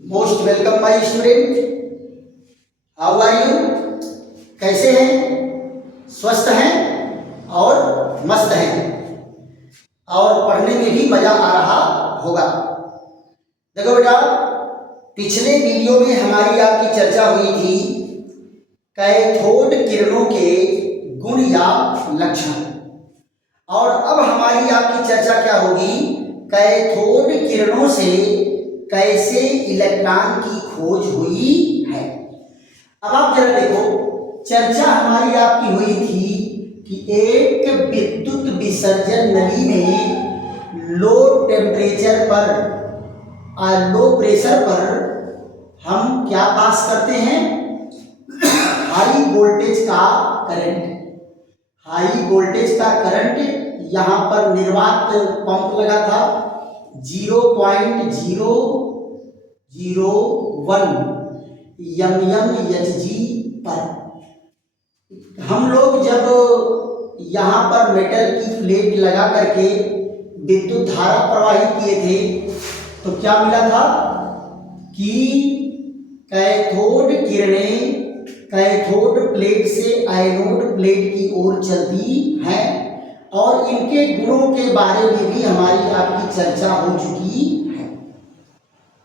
Most welcome my student. How are you? कैसे हैं? स्वस्थ हैं और मस्त हैं और पढ़ने में भी मजा आ रहा होगा। देखो बेटा, पिछले वीडियो में हमारी आपकी चर्चा हुई थी कैथोड किरणों के गुण या लक्षण, और अब हमारी आपकी चर्चा क्या होगी? कैथोड किरणों से कैसे इलेक्ट्रॉन की खोज हुई है। अब आप जरा देखो, चर्चा हमारी आपकी हुई थी कि एक विद्युत विसर्जन नली में लो टेम्परेचर पर और लो प्रेशर पर हम क्या पास करते हैं? हाई वोल्टेज का करंट। हाई वोल्टेज का करंट यहाँ पर निर्वात पंप लगा था 0.001 mmHg पर। हम लोग जब यहाँ पर मेटल की प्लेट लगा करके विद्युत धारा प्रवाहित किए थे तो क्या मिला था कि कैथोड किरणें कैथोड प्लेट से एनोड प्लेट की ओर चलती हैं, और इनके गुणों के बारे में भी हमारी आपकी चर्चा हो चुकी है।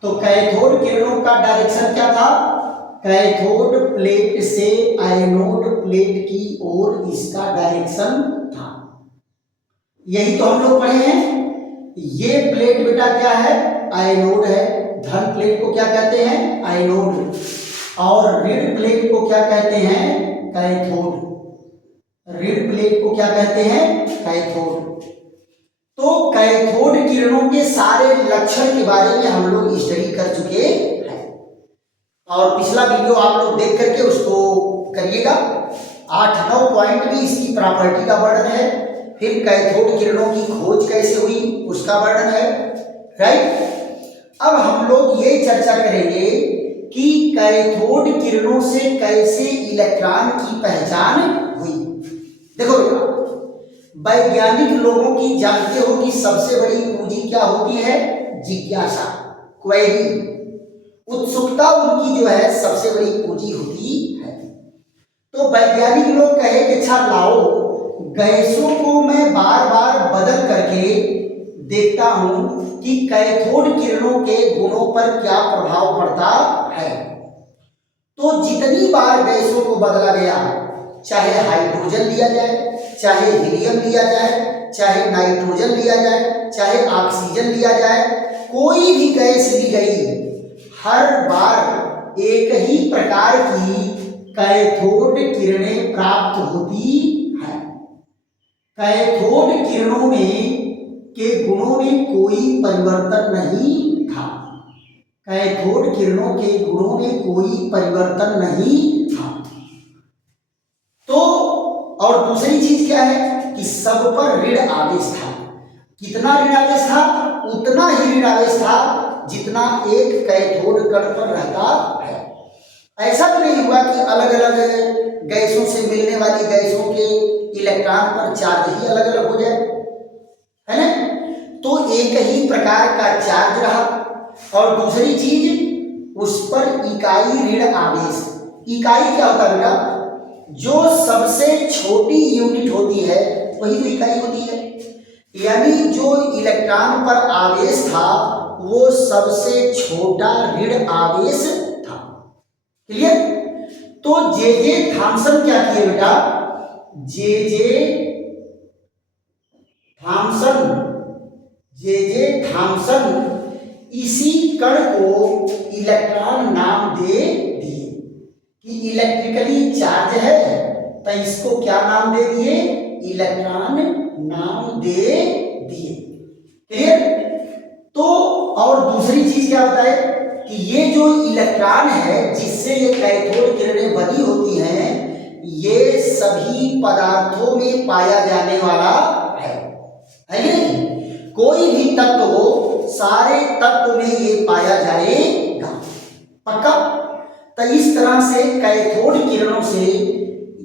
तो कैथोड किरणों का डायरेक्शन क्या था? कैथोड प्लेट से एनोड प्लेट की ओर इसका डायरेक्शन था। यही तो हम लोग पढ़े हैं। ये प्लेट बेटा क्या है? एनोड है। धन प्लेट को क्या कहते हैं? एनोड। और ऋण प्लेट को क्या कहते हैं? कैथोड। ऋण प्लेट को क्या कहते हैं? कैथोड। तो कैथोड किरणों के सारे लक्षण के बारे में हम लोग स्टडी कर चुके हैं, और पिछला वीडियो आप लोग देख करके उसको करिएगा। 8-9 पॉइंट में इसकी प्रॉपर्टी का वर्णन है, फिर कैथोड किरणों की खोज कैसे हुई उसका वर्णन है, राइट। अब हम लोग ये चर्चा करेंगे कि कैथोड किरणों से कैसे इलेक्ट्रॉन की पहचान हुई। देखो बेटा, वैज्ञानिक लोगों की जानते हो कि सबसे बड़ी पूंजी क्या होती है? जिज्ञासा, क्वेरी, उत्सुकता उनकी जो है सबसे बड़ी पूंजी होती है। तो वैज्ञानिक लोग कहे कि अच्छा लाओ, गैसों को मैं बार बार बदल करके देखता हूं कि कैथोड किरणों के गुणों पर क्या प्रभाव पड़ता है। तो जितनी बार गैसों को बदला गया, चाहे हाइड्रोजन लिया जाए, चाहे हीलियम लिया जाए, चाहे नाइट्रोजन लिया जाए, चाहे ऑक्सीजन लिया जाए, कोई भी गैस ली गई, हर बार एक ही प्रकार की कैथोड किरणें प्राप्त होती हैं। कैथोड किरणों में के गुणों में कोई परिवर्तन नहीं था। कैथोड किरणों के गुणों में कोई परिवर्तन नहीं था। तो और दूसरी चीज क्या है कि सब पर ऋण आवेश था। कितना ऋण आवेश था? उतना ही ऋण आवेश था जितना एक कैथोड कण पर रहता है। ऐसा तो नहीं हुआ कि अलग अलग गैसों से मिलने वाली गैसों के इलेक्ट्रॉन पर चार्ज ही अलग अलग हो जाए, है ना? तो एक ही प्रकार का चार्ज रहा, और दूसरी चीज उस पर इकाई ऋण आवेश। इकाई क्या होता है बेटा? जो सबसे छोटी यूनिट होती है वही तो इकाई होती है। यानी जो इलेक्ट्रॉन पर आवेश था वो सबसे छोटा ऋण आवेश था। क्लियर? तो जे थॉम्सन क्या किए बेटा? जे थॉम्सन इसी कण को इलेक्ट्रॉन नाम दे दिए कि इलेक्ट्रिकली चार्ज है, तो इसको क्या नाम दे दिए? इलेक्ट्रॉन नाम दे दिए। क्लियर? तो और दूसरी चीज क्या बताए कि ये जो इलेक्ट्रॉन है जिससे ये कैथोड किरणें बनी होती हैं, ये सभी पदार्थों में पाया जाने वाला है नहीं? कोई भी तत्व हो, सारे तत्व में ये पाया जाएगा। पक्का? तो इस तरह से कैथोड किरणों से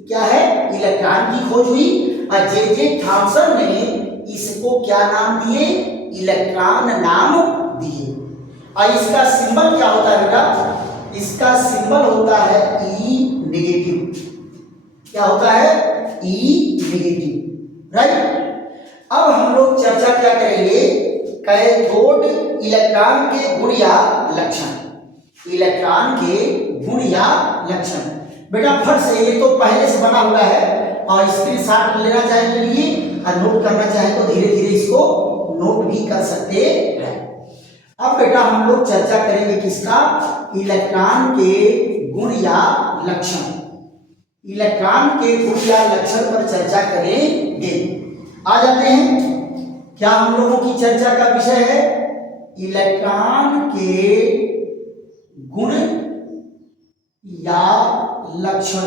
क्या है? इलेक्ट्रॉन की खोज हुई, और जे थॉम्सन ने इसको क्या नाम दिए? इलेक्ट्रॉन नाम दिए। और इसका सिंबल क्या होता है बेटा? इसका सिंबल होता है ई नेगेटिव। क्या होता है? ई नेगेटिव, राइट। अब हम लोग चर्चा क्या करेंगे? कैथोड इलेक्ट्रॉन के गुण या लक्षण। इलेक्ट्रॉन के गुण या लक्षण बेटा फट से, ये तो पहले से बना हुआ है और स्क्रीनशॉट लेना चाहे तो लिए और नोट करना चाहे तो धीरे धीरे इसको नोट भी कर सकते हैं। अब बेटा हम लोग चर्चा करेंगे किसका? इलेक्ट्रॉन के गुण या लक्षण। इलेक्ट्रॉन के गुण या लक्षण पर चर्चा करेंगे। आ जाते हैं, क्या हम लोगों की चर्चा का विषय है? इलेक्ट्रॉन के गुण या लक्षण।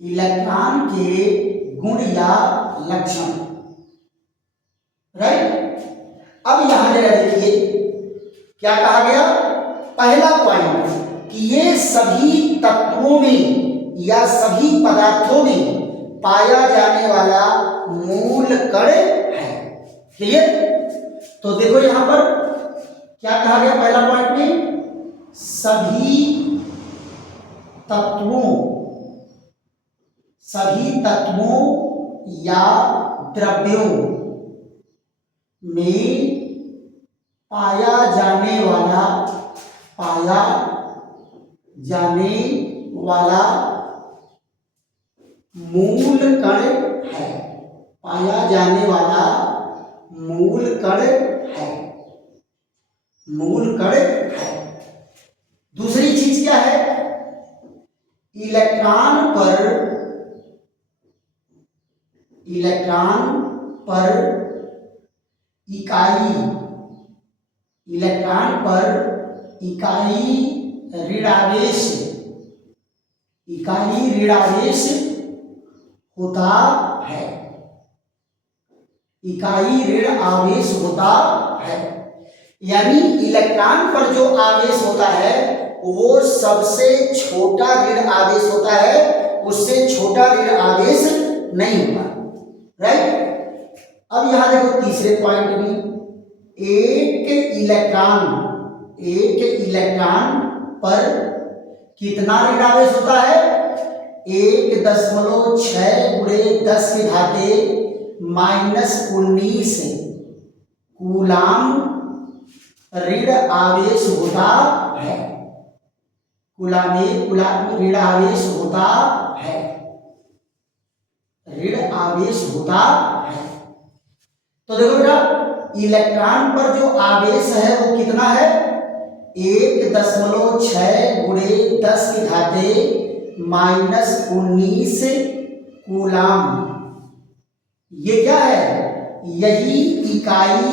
इलेक्ट्रॉन के गुण या लक्षण, राइट। अब यहां जरा देखिए क्या कहा गया। पहला पॉइंट कि ये सभी तत्वों में या सभी पदार्थों में पाया जाने वाला मूल कण है। क्लियर? तो देखो यहां पर क्या कहा गया पहला पॉइंट में? सभी तत्वों या द्रव्यों में पाया जाने वाला मूल कण है। पाया जाने वाला मूल कण है। मूल कण है। दूसरी चीज क्या है? इलेक्ट्रॉन पर इकाई ऋण आवेश होता है। इकाई ऋण आवेश होता है। यानी इलेक्ट्रॉन पर जो आवेश होता है वो सबसे छोटा ऋण आवेश होता है, उससे छोटा ऋण आवेश नहीं होता, राइट। अब यहां देखो तीसरे पॉइंट में, एक इलेक्ट्रॉन पर कितना ऋण आवेश होता है? 1.6 गुणे 10 की घाते -19 कूलाम ऋण आवेश होता है। ऋण आवेश होता है। ऋण आवेश होता है। तो देखो बेटा इलेक्ट्रॉन पर जो आवेश है वो कितना है? 1.6 गुणे 10 की घाते -19 कूलाम। ये क्या है? यही इकाई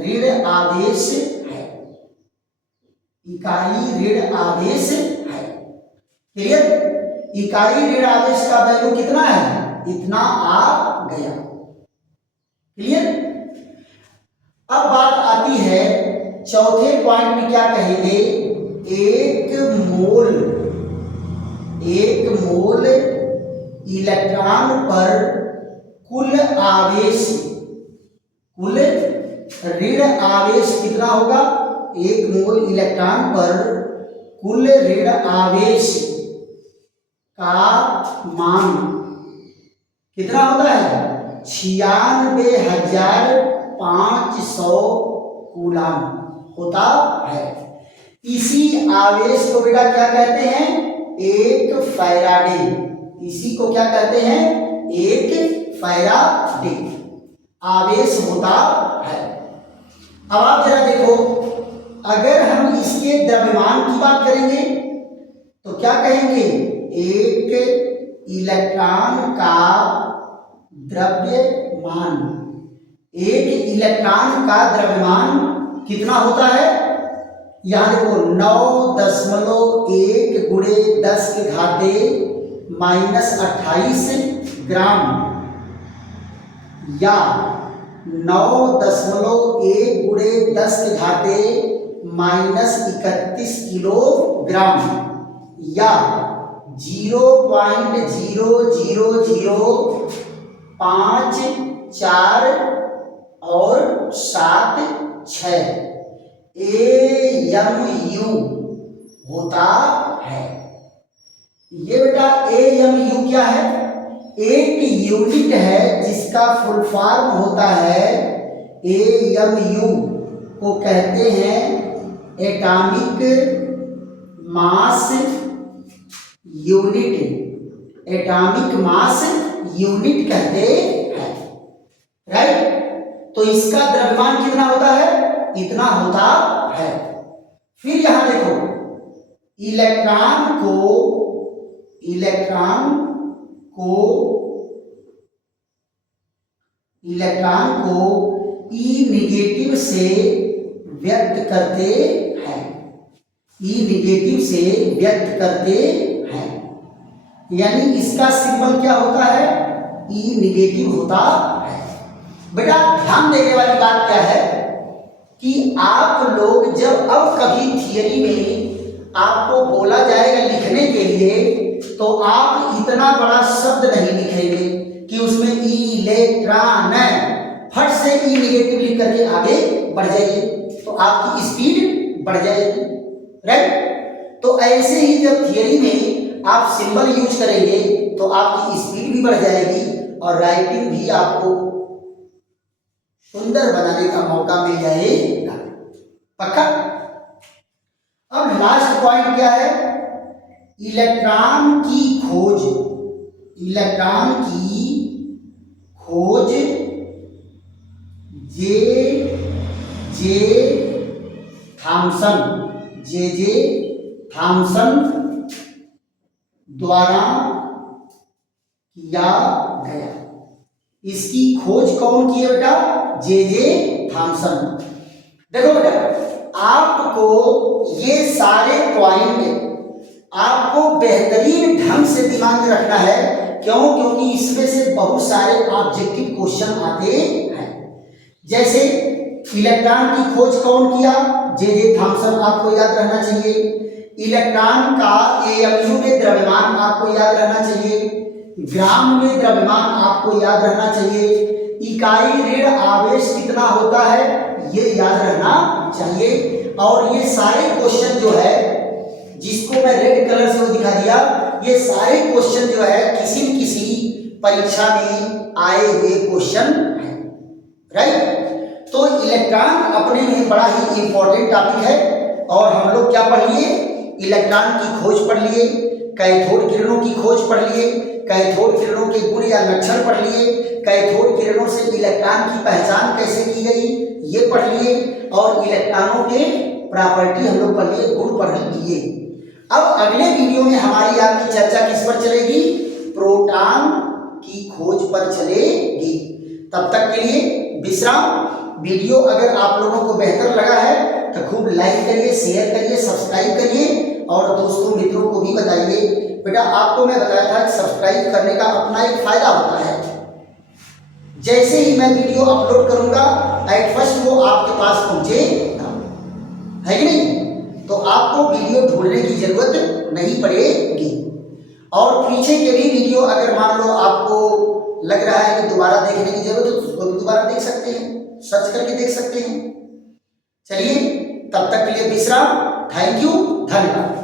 ऋण आवेश है। इकाई ऋण आवेश है। क्लियर? इकाई ऋण आवेश का वैल्यू कितना है? इतना आ गया। क्लियर? अब बात आती है चौथे पॉइंट में, क्या कहेंगे? एक मोल इलेक्ट्रॉन पर कुल ऋण आवेश कितना होगा? एक मोल इलेक्ट्रॉन पर कुल ऋण आवेश का मान कितना होता है? 96,500 कूलाम होता है। इसी आवेश को बेटा क्या कहते हैं? एक फैराडे। इसी को क्या कहते हैं? एक फैराडे आवेश होता है। अब आप जरा देखो, अगर हम इसके द्रव्यमान की बात करेंगे तो क्या कहेंगे? एक इलेक्ट्रॉन का द्रव्यमान। एक इलेक्ट्रॉन का द्रव्यमान कितना होता है? यहां देखो 9.1 गुणे 10 की घाते -28 ग्राम या 9.1 गुणे 10 की घाते -31 किलोग्राम या 0.0005 4 और 7 6 AMU होता है। ये बेटा AMU क्या है? एक यूनिट है जिसका फुल फॉर्म होता है AMU, को कहते हैं atomic mass unit. Atomic mass unit कहते हैं, राइट। तो इसका द्रव्यमान कितना होता है? इतना होता है। फिर यहां देखो, इलेक्ट्रॉन को ई निगेटिव से व्यक्त करते हैं। ई निगेटिव से व्यक्त करते हैं, यानी इसका सिंबल क्या होता है? ई निगेटिव होता है। बेटा ध्यान देने वाली बात क्या है कि आप लोग जब अब कभी थियरी में आपको बोला जाएगा लिखने के लिए, तो आप इतना बड़ा शब्द नहीं लिखेंगे कि उसमें इलेक्ट्रॉन है, फट से ई निगेटिव लिख करके आगे बढ़ जाइए, तो आपकी स्पीड बढ़ जाएगी, राइट। तो ऐसे ही जब थियरी में आप सिंबल यूज करेंगे तो आपकी स्पीड भी बढ़ जाएगी और राइटिंग भी आपको सुंदर बनाने का मौका मिल जाएगा। पक्का? अब लास्ट पॉइंट क्या है? इलेक्ट्रॉन की खोज। इलेक्ट्रॉन की खोज जे थॉमसन द्वारा किया गया। इसकी खोज कौन किया बेटा? J Thomson. देखो बेटा, आपको ये सारे पॉइंट आपको बेहतरीन ढंग से दिमाग में रखना है। क्यों? क्योंकि इसमें से बहुत सारे ऑब्जेक्टिव क्वेश्चन आते हैं। जैसे इलेक्ट्रॉन की खोज कौन किया? जे थॉमसन, आपको याद रहना चाहिए। इलेक्ट्रॉन का AMU में द्रव्यमान आपको याद रहना चाहिए। ग्राम में द्रव्यमान आपको याद रहना चाहिए। इकाई ऋण आवेश कितना होता है ये याद रहना चाहिए। और ये सारे क्वेश्चन जो है, जिसको मैं रेड कलर से वो दिखा दिया, ये सारे क्वेश्चन जो है किसी न किसी परीक्षा में आए हुए क्वेश्चन हैं, राइट। तो इलेक्ट्रॉन अपने में बड़ा ही इंपॉर्टेंट टॉपिक है। और हम लोग क्या पढ़ लिए? इलेक्ट्रॉन की खोज पढ़ लिए, कैथोड किरणों की खोज पढ़ लिए, कैथोड किरणों के गुण या लक्षण पढ़ लिए, कैथोड किरणों से इलेक्ट्रॉन की पहचान कैसे की गई ये पढ़ लिए, और इलेक्ट्रॉनों के प्रॉपर्टी हम लोग पढ़ लिए, गुण पढ़ लिए। अब अगले वीडियो में हमारी आपकी चर्चा किस पर चलेगी? प्रोटॉन की खोज पर चलेगी। तब तक के लिए विश्राम। वीडियो अगर आप लोगों को बेहतर लगा है तो खूब लाइक करिए, शेयर करिए, सब्सक्राइब करिए और दोस्तों मित्रों को भी बताइए। बेटा आपको मैं बताया था कि सब्सक्राइब करने का अपना एक फायदा होता है। जैसे ही मैं वीडियो अपलोड करूंगा एट फर्स्ट वो आपके पास पहुंचेगा, है कि नहीं? तो आपको वीडियो ढूंढने की जरूरत नहीं पड़ेगी। और पीछे के भी वीडियो अगर मान लो आपको लग रहा है कि दोबारा देखने की जरूरत है तो उसको भी दोबारा देख सकते हैं, सर्च करके देख सकते हैं। चलिए तब तक के लिए विश्राम। थैंक यू, धन्यवाद।